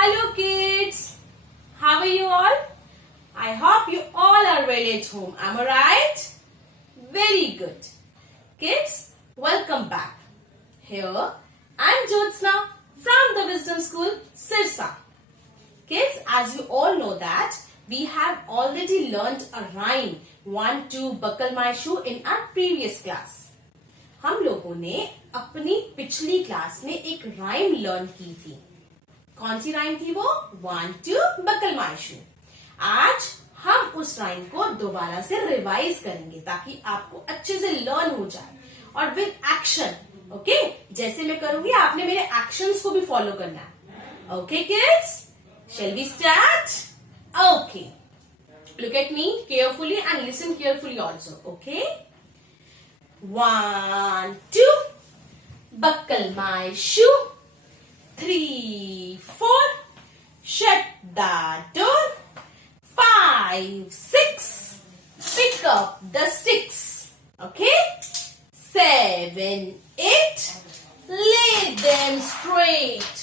Hello kids, how are you all? I hope you all are well at home. Am I right? Very good. Kids, welcome back. Here I am Jyotsna from the Wisdom School, Sirsa. Kids, as you all know that we have already learnt a rhyme 1, 2 buckle my shoe in our previous class. हम लोगों ने अपनी पिछली class में एक rhyme learn की थी. कौन सी राइम थी वो? 1, 2 बकल माई शू. आज हम उस राइम को दोबारा से रिवाइज करेंगे ताकि आपको अच्छे से लर्न हो जाए और विद एक्शन. ओके, जैसे मैं करूंगी आपने मेरे एक्शंस को भी फॉलो करना है. Okay kids, shall we start? Okay, look at me carefully and listen carefully also. Okay, 1, 2 buckle my shoe. 3, 4 shut the door. 5, 6 pick up the sticks. Okay, 7, 8 lay them straight.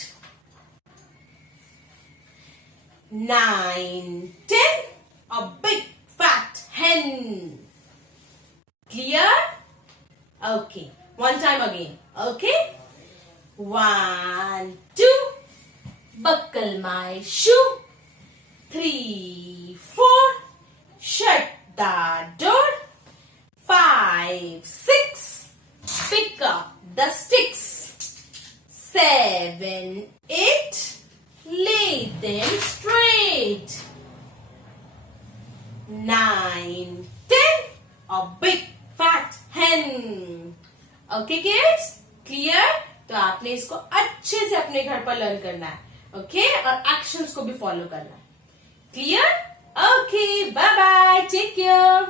9, 10 a big fat hen. Clear? Okay, one time again. Okay, 1, 2 buckle my shoe. 3, 4 shut the door. 5, 6 pick up the sticks. 7, 8 lay them straight. 9, 10 a big fat hen. Okay kids, clear? तो आपने इसको अच्छे से अपने घर पर learn करना है. ओके, और एक्शंस को भी फॉलो करना है. Clear? Okay, bye bye, take care.